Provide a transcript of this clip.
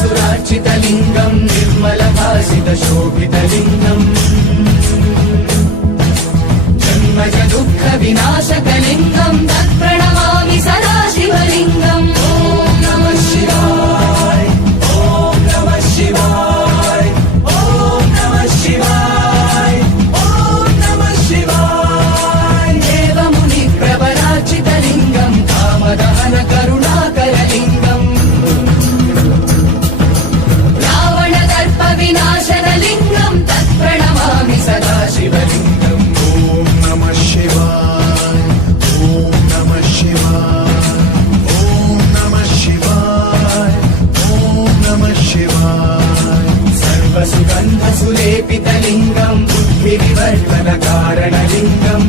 सुरार्चितलिङ्गं निर्मलभासितशोभितलिङ्गम् जन्मज दुःखविनाशकलिङ्गं तत्प्रणमामि सदा शिवलिङ्गम् ॐ नमः शिवाय ॐ नमः शिवाय ॐ नमः शिवाय ॐ नमः शिवाय देवमुनिप्रवरार्चितलिङ्गं कामदहन करुणाकरलिङ्गम् विनाशनलिङ्गं तत्प्रणमामि सदा शिवलिङ्गम् ॐ नमः शिवाय ॐ नमः शिवाय ॐ नमः शिवाय ॐ नमः शिवाय सर्वसुगन्धसुलेपितलिङ्गं बुद्धिविवर्धनकारणलिङ्गम्